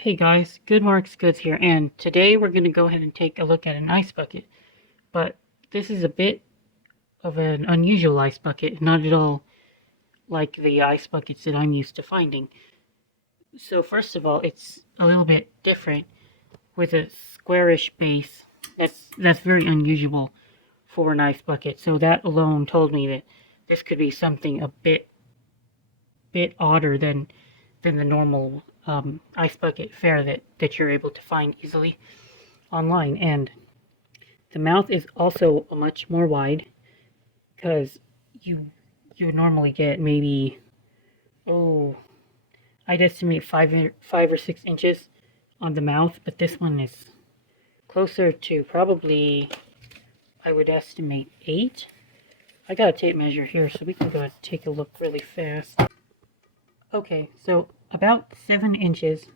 Hey guys, Good Marks Goods here, and today we're going to go ahead and take a look at an ice bucket. But this is a bit of an unusual ice bucket, not at all like the ice buckets that I'm used to finding. So first of all, it's a little bit different with a squarish base. That's very unusual for an ice bucket. So that alone told me that this could be something a bit odder than the normal ice bucket fare that you're able to find easily online. And the mouth is also much more wide because you you would normally get maybe, oh, I'd estimate 5 or 6 inches on the mouth, but this one is closer to probably, I would estimate 8. I got a tape measure here so we can go and take a look really fast. Okay, so about 7 inches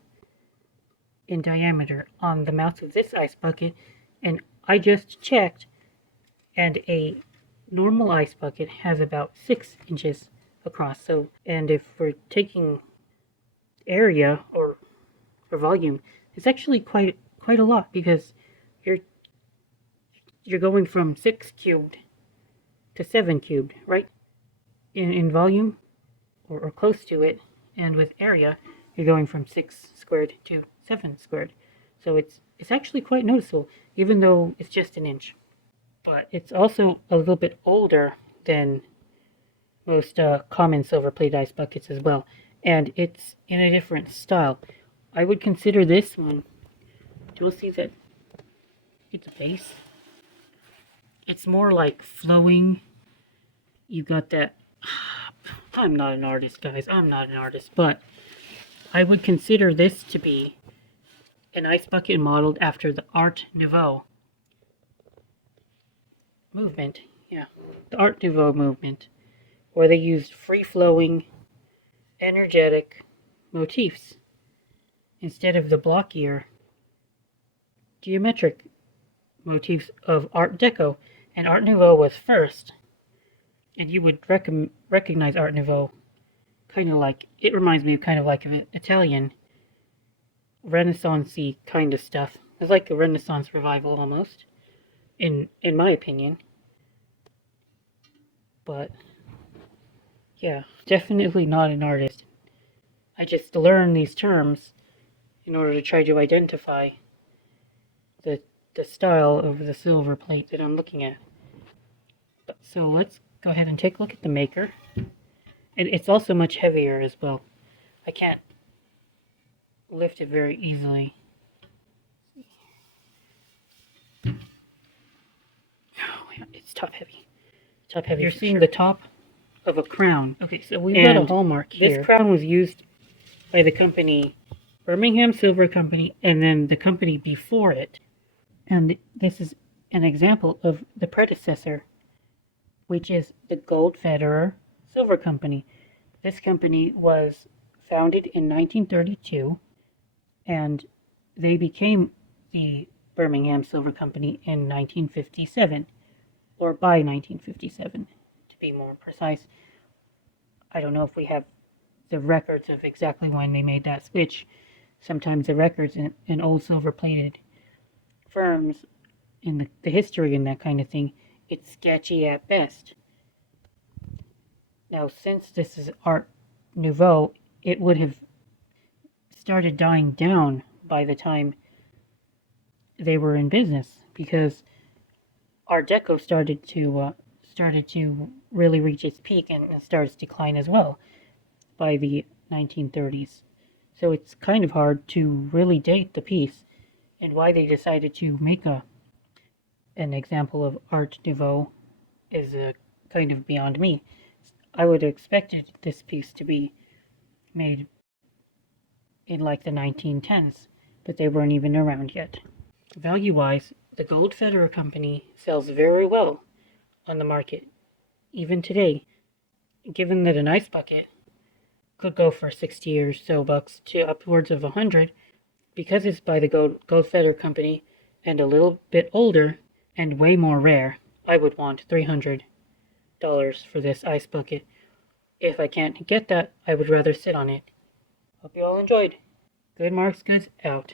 in diameter on the mouth of this ice bucket, and I just checked, and a normal ice bucket has about 6 inches across. So, and if we're taking area or volume, it's actually quite a lot, because you're you're going from 6 cubed to 7 cubed, right? In volume, or close to it, and with area, you're going from 6 squared to 7 squared. So it's actually quite noticeable, even though it's just an inch. But it's also a little bit older than most common silverplate ice buckets as well, and it's in a different style. I would consider this one. You'll see that it's a base. It's more like flowing. You got that. I'm not an artist, guys. I'm not an artist, but I would consider this to be an ice bucket modeled after the Art Nouveau movement. Yeah, the Art Nouveau movement, where they used free-flowing, energetic motifs instead of the blockier, geometric motifs of Art Deco. And Art Nouveau was first, and you would recognize Art Nouveau kind of like, it reminds me of kind of like an Italian Renaissance-y kind of stuff. It's like a Renaissance revival almost, in my opinion. But yeah, definitely not an artist. I just learned these terms in order to try to identify the the style of the silver plate that I'm looking at. So let's go ahead and take a look at the maker. And it's also much heavier as well. I can't lift it very easily. Oh, yeah, it's top heavy. Top heavy. You're seeing the top of a crown. Okay, so we've got a hallmark here. This crown was used by the company Birmingham Silver Company, and then the company before it. And this is an example of the predecessor, which is the Goldfeder Silver Company. This company was founded in 1932, and they became the Birmingham Silver Company in 1957, or by 1957, to be more precise. I don't know if we have the records of exactly when they made that switch. Sometimes the records in old silver-plated firms, in the history and that kind of thing, it's sketchy at best. Now, since this is Art Nouveau, it would have started dying down by the time they were in business, because Art Deco started to really reach its peak and starts decline as well by the 1930s. So it's kind of hard to really date the piece, and why they decided to make an example of Art Nouveau is kind of beyond me. I would have expected this piece to be made in like the 1910s, but they weren't even around yet. Value-wise, the Goldfeder Company sells very well on the market, even today, given that an ice bucket could go for 60 or so bucks to upwards of 100, because it's by the Goldfeder Company and a little bit older and way more rare. I would want $300 for this ice bucket. If I can't get that, I would rather sit on it. Hope you all enjoyed. Good Marks Goods out.